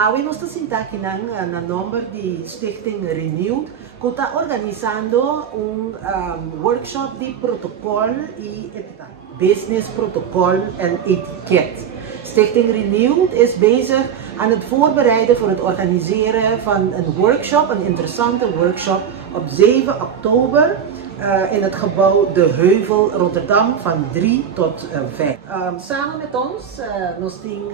Hoy nós estamos aqui na nome de Stichting Renewed, que está organizando workshop de protocolo e business protocol en etiket. Stichting Renewed is bezig aan het voorbereiden voor het organiseren van een workshop, een interessante workshop op 7 oktober in het gebouw De Heuvel Rotterdam van 3 tot 5. Samen met ons, nos ding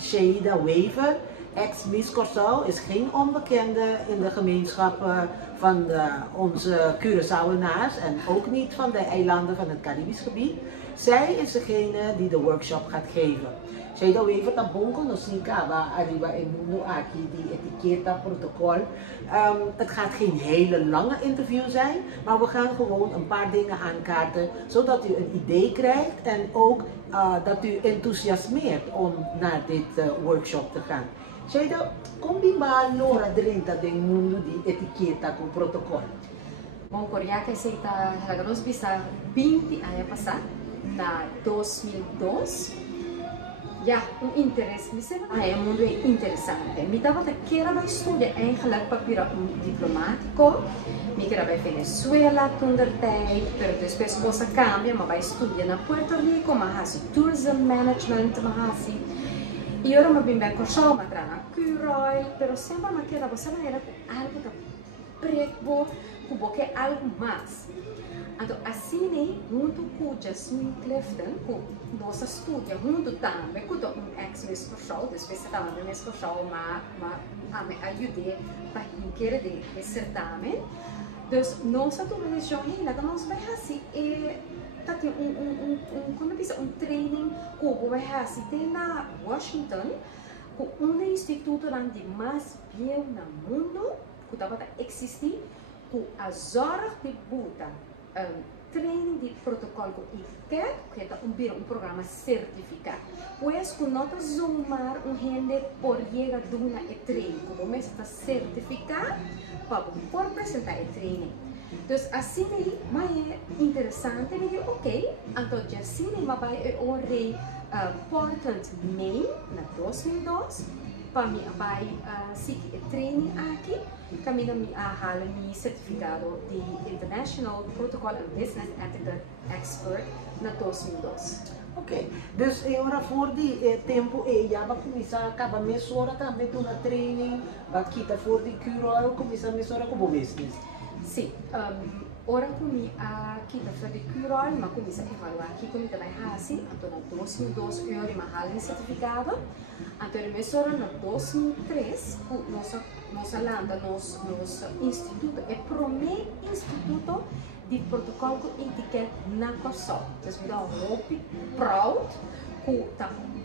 Sheida Wever, ex-Miss Curaçao, is geen onbekende in de gemeenschappen van onze Curaçaoenaars en ook niet van de eilanden van het Caribisch gebied. Zij is degene die de workshop gaat geven. Sheida Wever tá bonko no sinkaba arriba in mundo aqui die etiqueta protocol. Het gaat geen hele lange interview zijn, maar we gaan gewoon een paar dingen aankaarten zodat u een idee krijgt en ook dat u enthousiasmeert om naar dit workshop te gaan. Sheida, como ba lora drinta del mundo di etiqueta com protocolo? Bom, Coreia que aceita Hagros bisa 20 anos passado, na 2002. Ja, interesse me sempre é muito interessante. Me dava que era estudar eigenlijk para diplomático, me queria para Venezuela toda tijd, pero depois coisa cambia, mas vai estudar na Puerto Rico, mas tourism management, mas e agora me vim para Curaçao, mas na Curoil, pero sempre me queria você não era algo da preto, que algo mais. Então, assim, junto com Jasmine Clifton, com nossa estúdia, junto também com ex-Miss Curaçao, depois também Miss Curaçao, mas me ajudei para querer de certamen. Então, nossa televisão, que nós vai fazer um training que vai fazer na Washington, com instituto de mais bem no mundo, que estava a existir, com as horas de Buda. Training de protocolo e que é um programa certificado. Pois que nós zoomar gente por chegar a uma training, como está certificado para por apresentar o training. Então assim é interessante, eu digo, ok, então já assim vai orei Portland, Maine, na 2002, para mim vai seguir o training aqui. Caminho a halen mi certificado de International Protocol and Business Etiquette Expert na 2002. Ok, dus agora voor die tempo já vai começar acaba mês hora também tu na training, vai quitar for die Curoil começar mês hora como business. Sim, ora comi a quitar for die Curoil, mas começar a evaluar aqui como também assim, então na 2002 eu me halen certificado, então mês hora na 2003 nossa landa, nosso instituto é o primeiro instituto de protocolo e etiqueta na Curaçao. Então, me dá muito proud que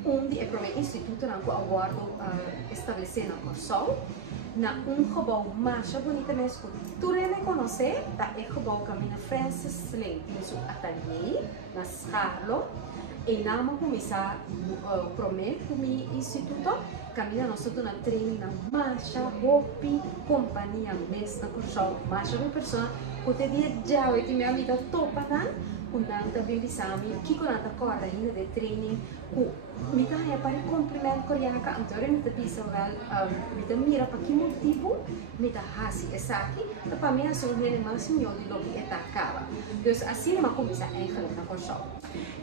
onde é o primeiro instituto que eu aguardo estabelecer na Curaçao. Na gebouw mais bonito mesmo. Tu reconhece, tá é gebouw caminho Francis Sling, no ateliê, na Charlotte. E nós começar o primeiro instituto, caminha nós estamos na treino na marcha, hopi, companhia mestra, Curaçao, marcha com pessoa, que te dia já eu tinha minha amiga topa tan, undang também bisami, que quando anda corda ainda de training, me dá é para cumprimento coreana, então eu me dá bisa wel, me dá mira para que motivo, me dá hasi essa aqui, para mim assim ele mais melhor de logo eta acaba. Então assim uma começa a entrar na Curaçao.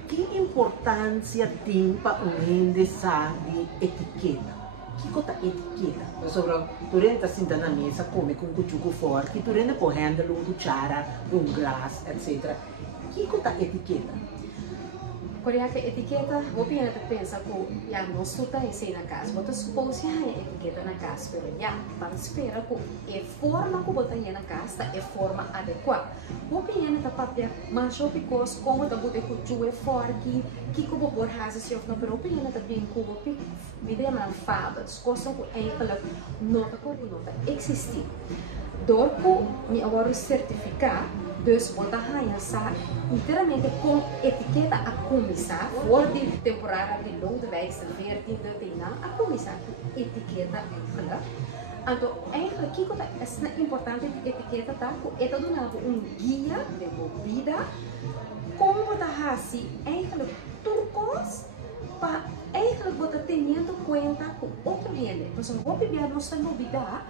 Que importância tem para um gente sabe etiqueta? Que coisa etiqueta? Sobre tu renta sentar na mesa, come com cuchuco forte, que tu renta por handle, cuchara, glass, etc. Que coisa etiqueta? Coreia que etiqueta, vou pensar que já não escuta isso na casa, você supõe que há etiqueta na casa, mas já para esperar que a forma que você tem na casa é forma adequada. Vou pensar que papel, mas eu picos como da bude que o é forte, que como por razão se eu não pero pensar também que o pic, me dê uma fada, coisas que é aquela nota por nota existir. Dorco me agora certificar. Dus botar essa inteiramente com etiqueta a começar, fora de temporada de Lodewijk, Veertien, a começar com etiqueta eigenlijk. Então, eigenlijk, o que é importante de etiqueta, tá? É todo guia de bebida, como botar assim, eigenlijk turcos, para eigenlijk bota teniendo cuenta com outra gente. Então, se hopi bia nossa novidade,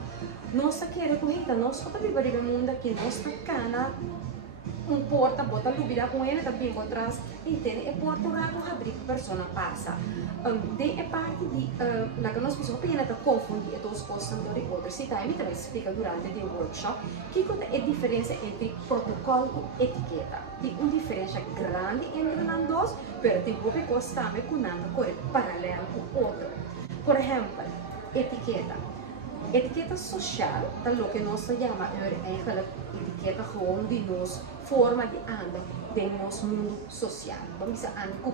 nossa querer com ita, nossa para viver no mundo que nossa cana porta, bota novidade com ele também atrás, entende? E porta o rato abrir que a pessoa passa. De é parte de, na que nós pessoas apenas confundir os postos de outros. Se também também explica durante o workshop que é a diferença entre protocolo e etiqueta. Tem uma diferença grande entre os dois, mas tem uma coisa também que não é paralelo com o outro. Por exemplo, etiqueta. Etiqueta social, lo que nós chamamos eigenlijk etiqueta gewoon die nos forma de andar em nosso mundo social. Vamos dizer, andar com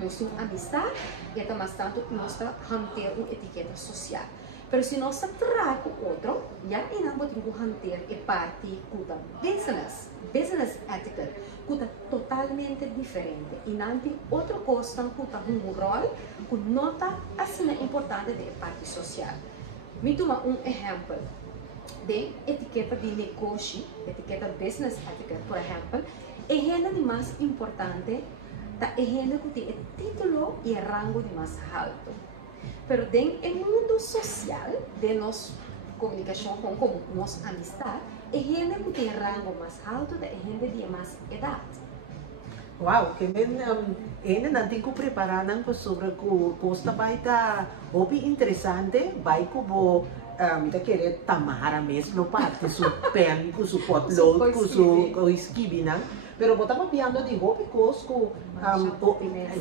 nossa amistade, e também tanto nós manter uma etiqueta social. Mas se nós traz com outro, já não podemos manter a parte da business etiquette, que é totalmente diferente. E não tem outra coisa que um rol que nota assim importante da parte social. Me toma exemplo de etiqueta de negócio, etiqueta business etiquette, por exemplo, é a mais importante, é a que tem o título e o rango de mais alto. Pero no mundo social, de nossa comunicação com nossa amistade, é a que tem o rango mais alto, é a gente de mais idade. Wow, que men nanti ko preparanan ko sobre ko costa baita hobby interessante, bai ko bo mita querer tamara mesmo parte su pen, ku su potload, ku su esquibinan, pero bota papiando di hobby cosco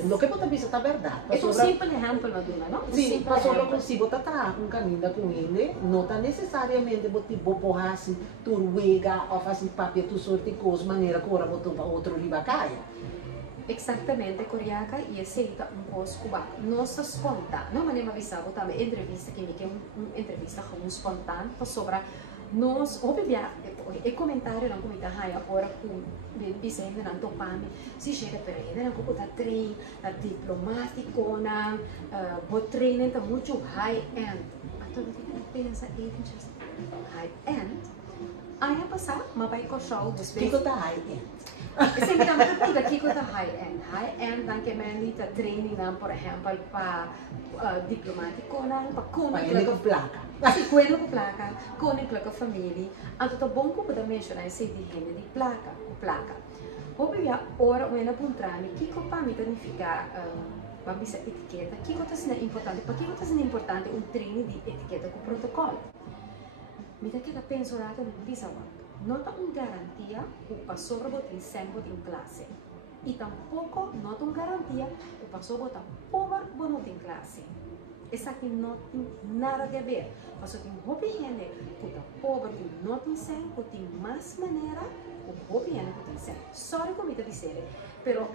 lo que bota bisa ta verdade. É um simples exemplo, Maduna, não? Sim, passou para si bota tá um caminho com ele, não tá necessariamente boti boporrasi turwega ou fazer papel tu sorte cos maneira que ora botou para outro ribacaia. Exatamente, Coriaca, e aceita coisa cubano. Nossa espontânea, não maneira avisar, também entrevista que me uma entrevista com espontânea sobre nós, obviamente, e comentário não comenta aí agora com bisa ainda não topame, se chega para ainda não como tá trein, tá diplomático, não, o treino tá muito high end. Então eu pensa just high end. Aí a passar, mas vai com show dos Kiko tá high end. Sempre também tudo aqui com high end. High end, dan que me dita training, por exemplo, para diplomático, para com placa. Sim, com placa, com família. Então, tá bom que eu mencionar esse de gente de placa. Obviamente, ora, eu ainda pontrami, que para mim significa vamos dizer, etiqueta, que está sendo importante, para que está sendo importante um treino de etiqueta com protocolo. Me dá que penso rata no bisava. Nota garantia o passou botar sempre em classe. E tampouco nota garantia o passou botar pobre bonito em classe. Isso aqui não tem nada a ver. Mas tem hobby gente que está pobre tem nota em 100, que tem mais maneira o hobby gente que tem 100. Sorry como eu dizer, pero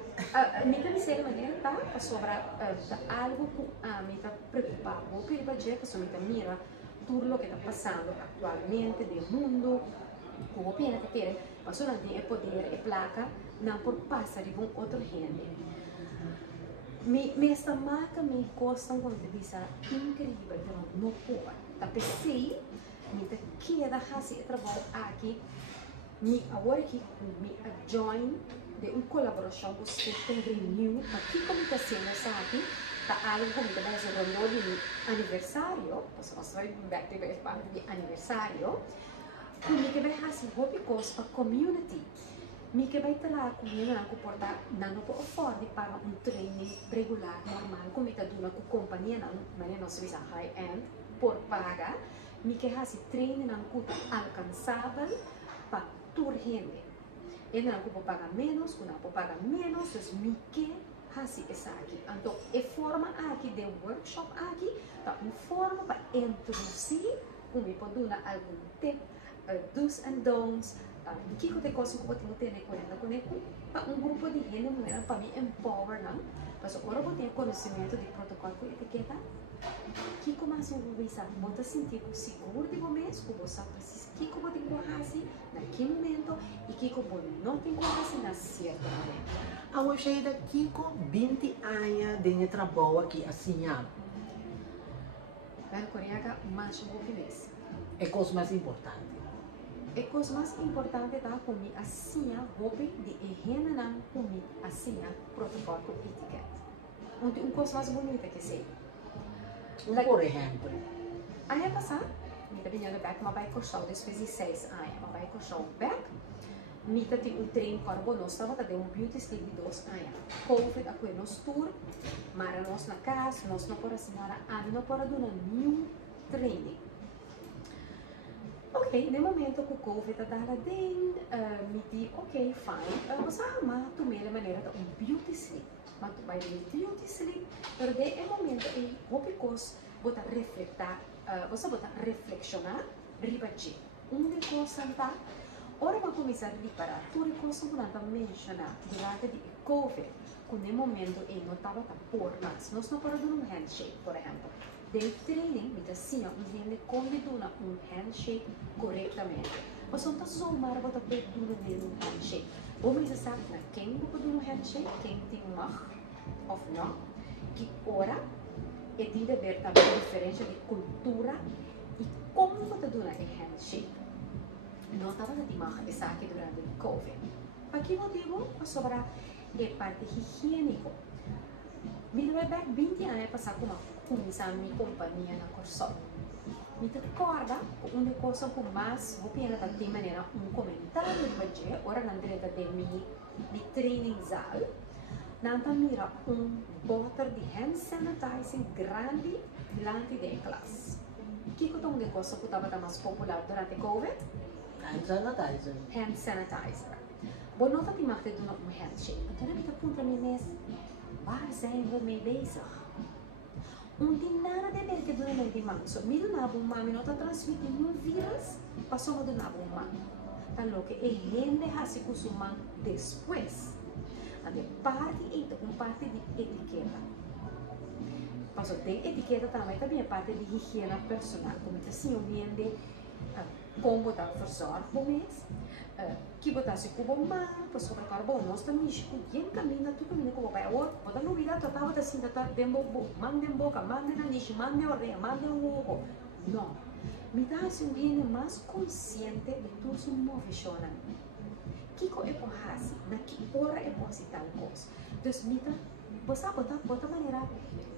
me dizer maneira tá sobre algo que me está preocupado. O que ele dizer que me mira tudo o que está passando atualmente no mundo. Como pena que quer, mas não tem poder e placa, não por passar de um outro gente. Esta marca me custa uma coisa incrível, mas não pode. Tá pensei, me queda fazer trabalho aqui, me agora que me join de uma colaboração com o System Renew, aqui como está sendo aqui, tá algo como está fazendo de aniversário, você vai back to parte de aniversário. Kung que vai fazer hobby cost para community, me que vai ter lá comigo não comportar não pode afford para um training regular normal como está dando com companhia não mas não se visa high end por pagar, me que fazer training não custa alcançável para toda gente. E não pode pagar menos, não pode pagar menos, então me que fazer essa aqui. Então, a forma aqui de workshop aqui, tá uma forma para introduzir, como pode dar algum tip. Do's and don'ts, que eu tenho coisa que eu tenho que ter para um grupo de gente, não era para me empower, não. Mas agora eu tenho conhecimento de protocolo e etiqueta, que como assim eu vou pensar, vou te sentir seguro de momento, que você precisa, que eu vou ter que fazer naquele momento e que eu não tenho que fazer na certo momento. A hoje da Kiko 20 anos de trabalho aqui assim, Na Coreia, mais um mês. É coisa mais importante. A coisa mais importante é dar comigo assim, hobby de higiene não comigo assim, protocolo com etiqueta. coisa mais bonita que sei. Por exemplo. Ano passado, me vinha back, mas vai cortar depois de 6 anos, mas vai cortar back. Me tem treino carbono, nós estava de beauty sleep de 2 anos. Covid aqui nos tour, mas nós na casa, nós não podemos semana, não podemos dar nenhum training. Ok, no momento que o Covid está lá dentro, me diz, ok, fine, você ama tomar a maneira de beauty sleep. Mas tu vai ver beauty sleep, mas é o momento em que você bota refletar, você bota reflexionar, ribatir. De coisa está, ora vai começar a reparar, tudo coisa que não mencionar durante o Covid, que no momento em não estava por nós, nós não podemos dar um handshake, por exemplo. Del training, me assim, entende como dar um handshake corretamente. Mas não está só uma hora para poder dar um handshake. Vamos dizer que quem pode dar um handshake, quem tem mag ou não, que ora é de ver também a diferença de cultura e como você dar um handshake. Não estava de mag essa aqui durante o Covid. Para que motivo? Sobre a parte higiênica. Me vai back 20 anos passar com começar minha companhia na Corsol. Me recorda uma coisa que mais vou pensar de maneira comentário de budget, ora na direita de mi training zal, nanta mira bottle de hand sanitizer grande diante da classe. Que de coisa que estava mais popular durante a Covid? Hand sanitizer. Hand sanitizer. Bom, nota de marca de handshake. Então, eu estou para mim, waar zijn we mee bezig? Não nada de ver que durante de março, me do nabo mami não está transmitindo um vírus, passou do nabo mami. Tá louco? E gente assim consumam depois. A parte de etiqueta. Passou de etiqueta também parte de higiene personal, como assim o ambiente como botar verzorg o mês, que botar se cubo mal, para sobre carbono, nós também bem caminha, tu caminha como vai outro, botar no vida, tu tava assim, tu tá bem mande boca, mande na niche, mande orelha, mande ojo, não, me dá assim um mais consciente de tudo isso funciona. Que co é por assim, na que hora é por tal coisa, então me dá, você botar maneira,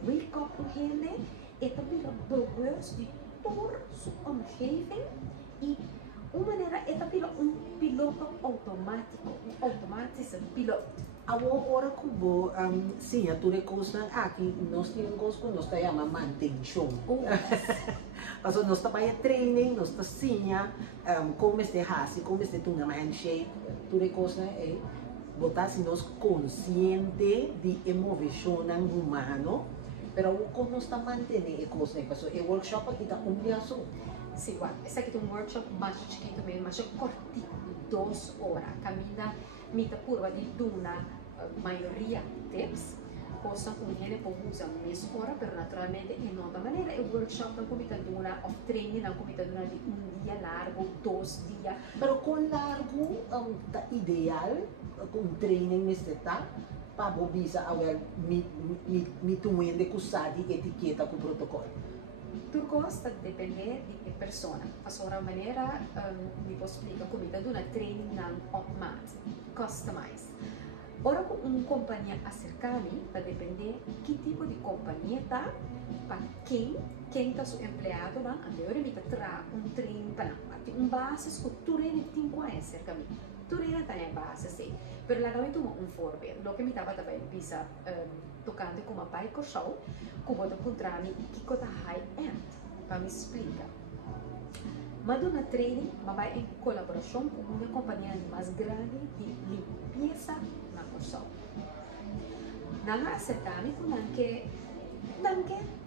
wake up com gente, e também bewust de toda sua omgeving e uma maneira é também piloto automático, automatisch piloto. A hora que vou, sim, a tua coisa aqui, nós temos coisa que nós chamamos manutenção. Mas nós estamos training, nós estamos sim, como este hasi, como este tunga handshake, tua coisa é botar se nós consciente de emoção humano. Pero como nós estamos mantendo a coisa, o workshop aqui está dia só. Sim, esse aqui é workshop mais chiquito mesmo, mais curtinho, 2 horas. Caminha, mita curva de duna, maioria tips, possa unir por usar mais hora, pero naturalmente em outra maneira, o workshop não comita duna, ou training não comita duna de dia largo, 2 dias. Pero com largo, ideal, com training neste tá, para bobisa, me tomando com sadi etiqueta com protocolo. Tu gosta de depender de pessoa. A sua maneira me explica como está dando training não automático, customize. Ora com uma companhia acerca-me, vai depender que tipo de companhia tá, para quem está seu empregado lá, anteriormente traz training para base que tu tem que acerca-me. Tu tem base sim, pero lá também toma forward. Lo que me estava também pisa tocando com uma bike show, como eu encontrar-me que coisa high-end, para me explicar. Mas na training, vai em colaboração com uma companhia mais grande de limpeza na construção. Não acertar-me com que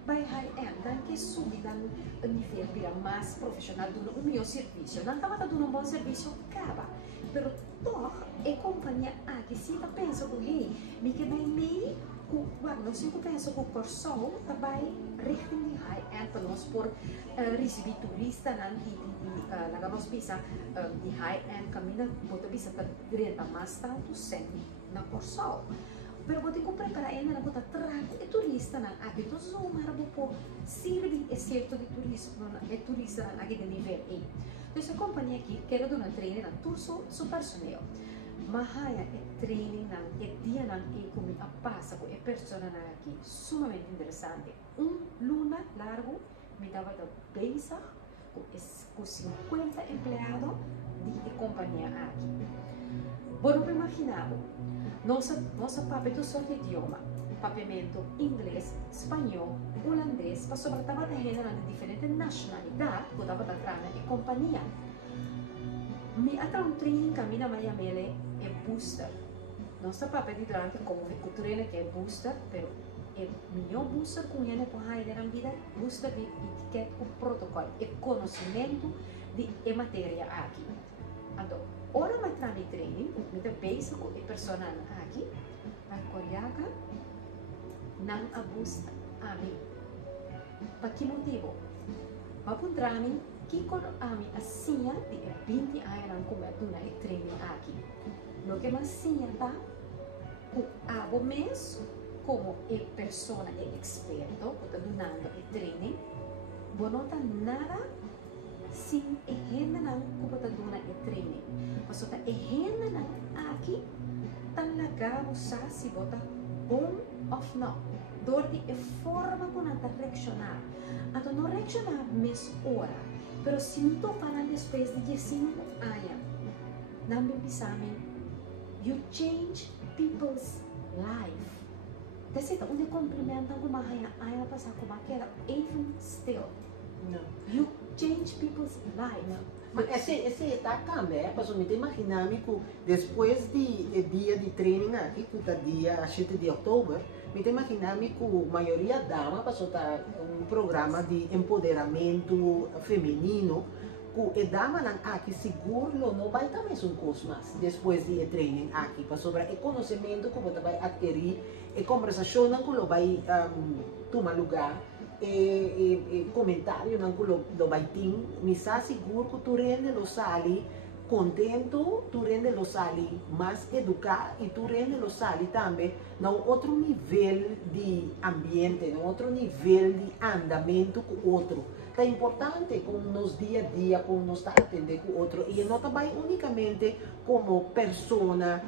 vai high-end, que subir a nível vira mais profissional do meu serviço. Não estava dando bom serviço, acaba. Pero toch, a companhia aqui se pensa que me que bem meio, não sei que pensa que o Corsol também richting de high-end para nós por receber turistas na nós bisa de high-end caminha, bota bisa para direita mais tanto sempre na Corsol. Pero vou ter que preparar ainda na bota trago e turista na aqui to zoom era por servir é certo de turismo é turista na aqui de nível E. Então a companhia aqui quer dar uma treina na todo seu personal. Mahaya e training nang e dia nang e kumi a passa com e persona nang aqui sumamente interessante. Luna largo me dava da base com 50 empregados de companhia aqui. Bom, imaginava, nossa papel só de idioma, papiamento inglês, espanhol, holandês, para sobretudo de gênero de diferentes nacionalidades, que dava da trama e companhia. Me atra um training caminha Miami é booster. Nossa papel de durante como o treino que é booster, pero é melhor booster com ele por aí na vida, booster de etiqueta com protocolo, é conhecimento de matéria aqui. Então, ora mais trami training, me dá basic e personal aqui, para coreaca não abusa a mim. Para que motivo? Para um trami que quando a mim assim de 20 anos como é duna e training aqui. Lo que mais sim tá o abo mês como é persona é experto, que está donando e training, não nota nada sim é renda não como está dona e training. Mas o tá é renda não aqui tan legal usar se bota on of não. Dordi é forma como anda reaccionar. Então não reaccionar mês hora, pero se não tô falando depois de 5 anos, não me pensame, you change people's life. Desse tá onde cumprimentam como a rainha passar como aquela even still. Não. You change people's life. Não. Mas esse está também, para me imaginar que depois de dia de treino aqui, que é dia 7 de outubro, me imaginar que a maioria dama passou um programa de empoderamento feminino, que a dama aqui seguro não vai também um curso mais depois de treino aqui, para sobre o conhecimento que você vai adquirir, a conversação que vai tomar lugar. Comentário não que lo vai ter, me está seguro que tu rende lo sali contento, tu rende lo sali mais educado e tu rende lo sali também num outro nível de ambiente, num outro nível de andamento com o outro. É importante com nos dia a dia, como nos está atendendo com o outro e não vai unicamente como persona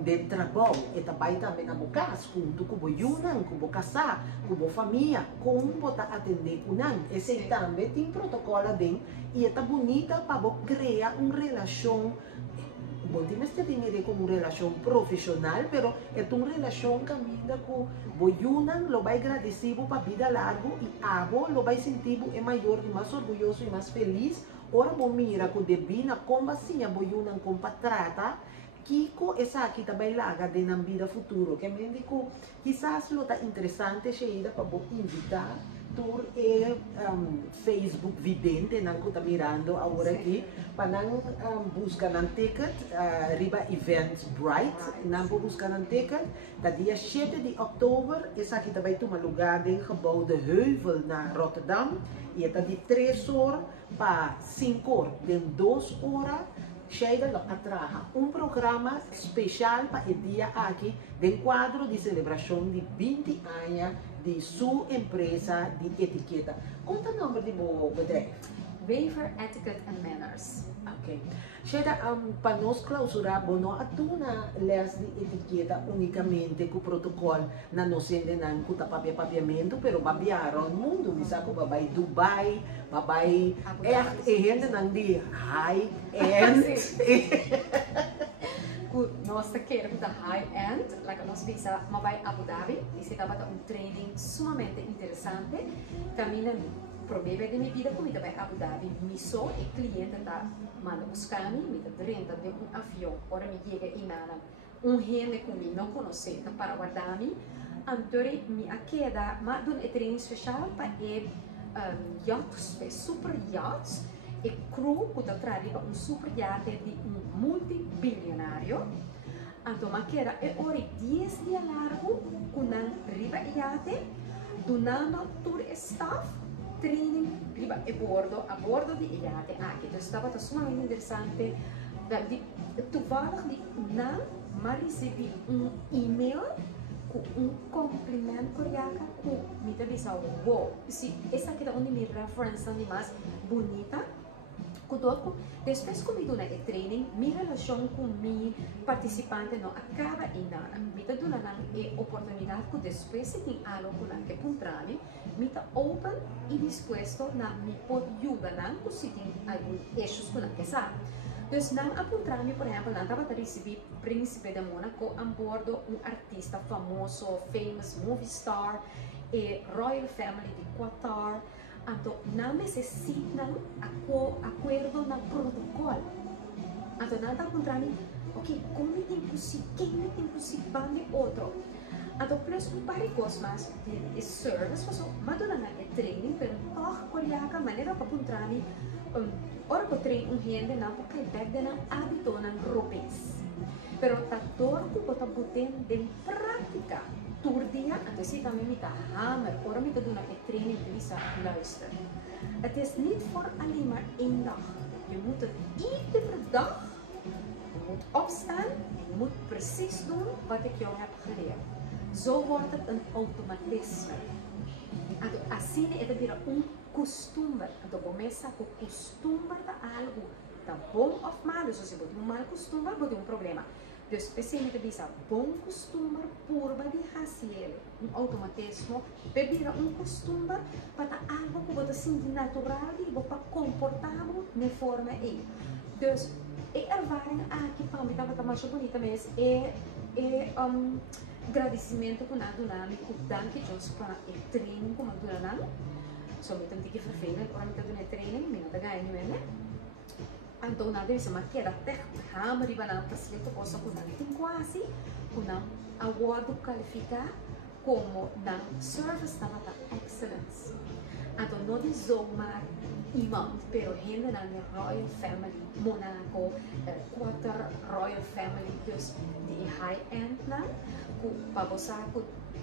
de trabalho, e também na casa, com o junam, com casar, com família, como você atender com não. Esse também tem protocolo dentro e é bonita para criar uma relação. Bom, temos que ter como uma relação profissional, mas é uma relação que caminha com o junam, lo vai agradecer para a vida larga e abo lo vai sentir é maior e mais orgulhoso e mais feliz. Ora, bom, mira que devina como assim a junam como trata. Kiko essa aqui também larga de na vida futuro, que me digo, quizás lo tá interessante cheira para vou invitar tur Facebook vidente não que tá mirando agora aqui para não buscar um ticket riba Events Bright, não vou buscar um ticket, da dia 7 de outubro, essa aqui também toma lugar em gebouw de Heuvel na Rotterdam, e está de 3 horas para 5 horas, de 2 horas chega a trazer um programa especial para o dia aqui, de quadro de celebração de 20 anos de sua empresa de etiqueta. Conta o nome de meu bedrijf. Waver Etiquette and Manners. Ok. Chega para nós clausurar, não atuna les de etiqueta unicamente com o protocolo na noção de não com papiamento, pero babiaram o mundo, misako babai Dubai, babai gente não de high end. Nossa quer da high end, like nós visa mabai Abu Dhabi, e se tava um training sumamente interessante, caminha problema de minha vida como também Abu Dhabi, me só e cliente tá manda buscar-me, me tá renta de avião, ora me chega em nada, gente que não conhece tá para guardar-me, então me aqueda, mas do treino especial para yachts, super yachts, e crew que tá trabalhando super yacht de multibilionário, então me aqueda é hora 10 dias largo, com riba yacht, donando tour staff training a bordo di iate anche, então estava sumamente interessante. Toevallig na maar recebi e-mail com cumprimento coreano com me disse wow, se essa aqui é onde me referência mais bonita Conosco, depois que eu dou training, minha relação com mi participante não acaba ainda. Me dá a oportunidade que depois se tem algo que é contrário, me dá open e disposto na me pode ajudar que se tem algum eixos que sabe. Então, na contrário, por exemplo, na estava a receber Príncipe de Mônaco a bordo artista famoso, famous movie star, e Royal Family de Qatar. Então, não necessitam acordo no protocolo. Então, nada ao contrário, ok, como tem possível, quem tem possível, vale outro. Então, plus um par de coisas de service, mas não é training, pero toch coreana, maneira para contrário, ora que treino gente não porque back de na hábito na roupes. Pero tá todo que botar botem de prática. Tur dia, então se também me dá hammer, ora me dá uma training de visa luister. Het is niet voor alleen maar één dag. Je moet het iedere dag, je moet opstaan en je moet precies doen wat ik jou heb geleerd. Zo wordt het een automatisme. Assim é virar costume. Então começa com costume de algo. Tá bom ou mal, se você botar mal costume, vai ter problema. Então, especialmente diz, bom costume purba de fazer automatismo, beber costume para algo que você sente natural e você comportável de forma aí. Então, a ervaring aqui para mim estava mais bonita, mas agradecimento com a dinâmica, danke Deus para o treino como a dinâmica. Só me tem que vervelend, ora me tem que treino, me não tá ganhando, né? Então, nada disso, mas que era até hammer e banana para se ver coisa que não tem quase, que não aguardo qualificar como na service da excellence. Então, não diz zomaar iemand, pero gente na Royal Family, Monaco, Qatar Royal Family, dus die high-end na, para você que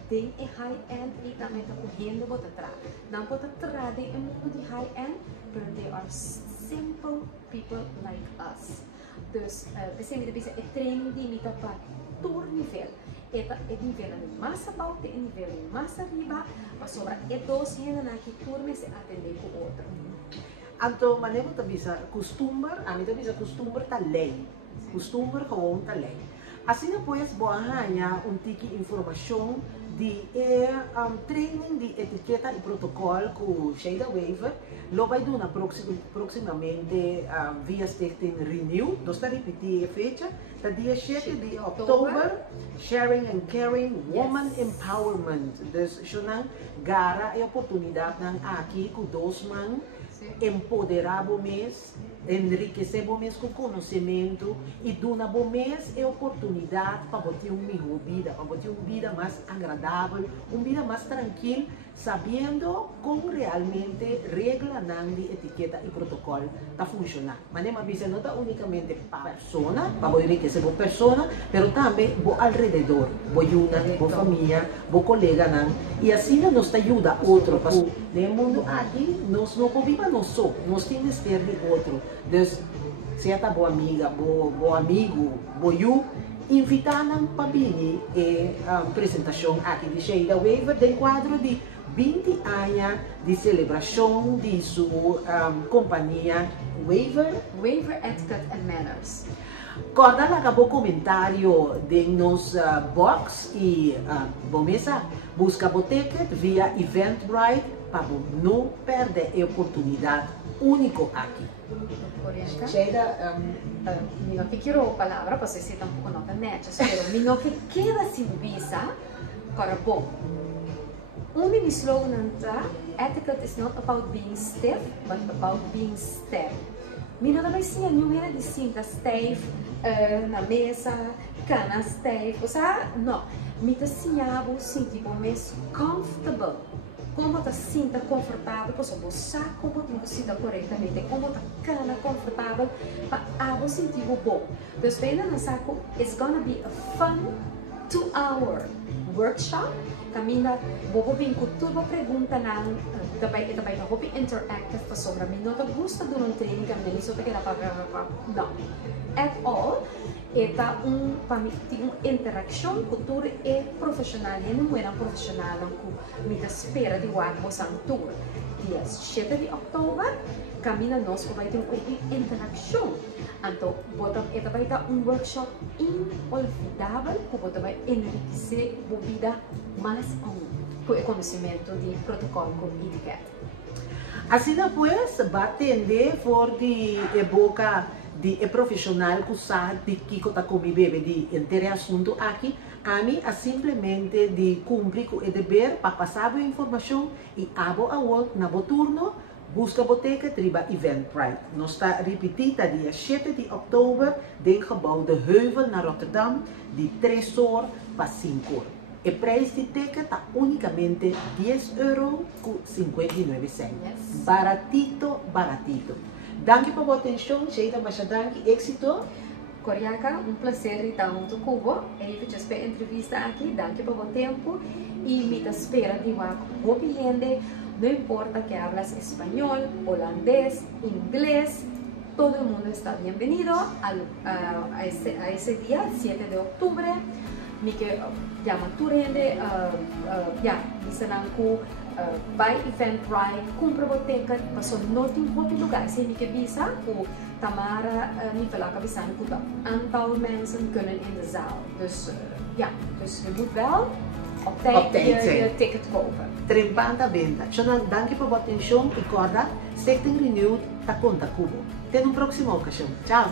tem high-end e também está com gente bota atrás. Não bota atrás de muito high-end, pero they are simple people like us. Dus, precies met de training die niet op todo nível. Het nível mais alto e nível mais arriba, mas sobre dois gente na que turma se atende com outra. Então, mas eu também costume, a mim também costume tá lei, costume gewoon tá lei. Assim depois vou arranjar tique informação de training de etiqueta e protocolo com Sheila Weaver. Lo vai dar proximamente via Stichting Renew. Nós estamos repetindo a fecha, da dia 7 de outubro, Sharing and Caring, Woman Empowerment. Dus, jonang, gara e oportunidade aqui com dois mãos, empoderar o mês, enriquecer o mês com conhecimento e dar o mês é oportunidade para ter uma melhor vida, para ter uma vida mais agradável, uma vida mais tranquila, sabendo como realmente regra de etiqueta e protocolo está funcionando. Mas não é unicamente para a pessoa, para enriquecer a pessoa, mas também para o alrededor, para a família, para o colega, e assim nos ajuda outro. No mundo aqui, nós não vivemos só, nós temos que ter de outro. Então, se é boa amiga, bom amigo, bom eu, invitar para vir a apresentação aqui de Sheila Weaver, do quadro de 20 anos de celebração de sua companhia Weaver Etiquette and Manners. Corda lá acabou comentário de nos box e bomesa busca o ticket via Eventbrite para não perder a oportunidade único aqui. Sheila, não te quero a palavra, porque você está um pouco nota net, mas não que queda sem visa para bom. Mijn slogan etiquette is not about being stiff, but about being step. Mina também sim, não é de cinta stef na mesa, cana stef, ou seja, não. Mita sim, abo sim, tipo, mais comfortable. Como está cinta confortável, posso usar como tem cinta corretamente, como está cana confortável, para abo sim, tipo, bom. Dus bijna na saco, it's gonna be a fun 2-hour workshop. Kamina, bobo bin ko tudo pergunta ng dabay na hobi interactive pa sobra minuto gusto do ng training kami niso ta kaya no at all eta interaction cultura e profissional e não era profissional ko mita espera de wag mo sang tour dia 7 de outubro, caminha nós vai ter uma interação. Então, vai ter um workshop inolvidável que vai enriquecer a vida mais com o conhecimento de protocolo com etiqueta. Assim depois, vai atender por de boca de profissional que sabe de que está comigo de entender assunto aqui, a mim é simplesmente de cumprir com o dever para passar a informação e abo a volta na turno, busca a boteca, triba Eventbrite. Nós está repetida dia 7 de outubro, dentro do gebouw De Heuvel na Rotterdam, de 3 horas para 5 horas. O preço de ticket está unicamente €10,59. Yes. Baratito, baratito. Danke por sua atenção, Sheila Machadanki, éxito. Coriaca, um prazer estar junto com você. Eu te espero entrevista aqui, danke por seu tempo e me espera de você. Não importa que hablas espanhol, holandês, inglês, todo mundo está bem-vindo a esse dia, 7 de outubro. Me que llama tu rende, misalnya ku by Eventbrite, compra boteca, passou norte em outro lugar, se me que bisa ku Tamara me falar que bisa ku dat aantal mensen kunnen in de zaal. Dus dus je moet wel op tijd je ticket kopen. Trempanta venta. Então, danke por sua atenção e corda, Stichting Renewed, ta conta Cubo. Até no próximo ocasião. Tchau!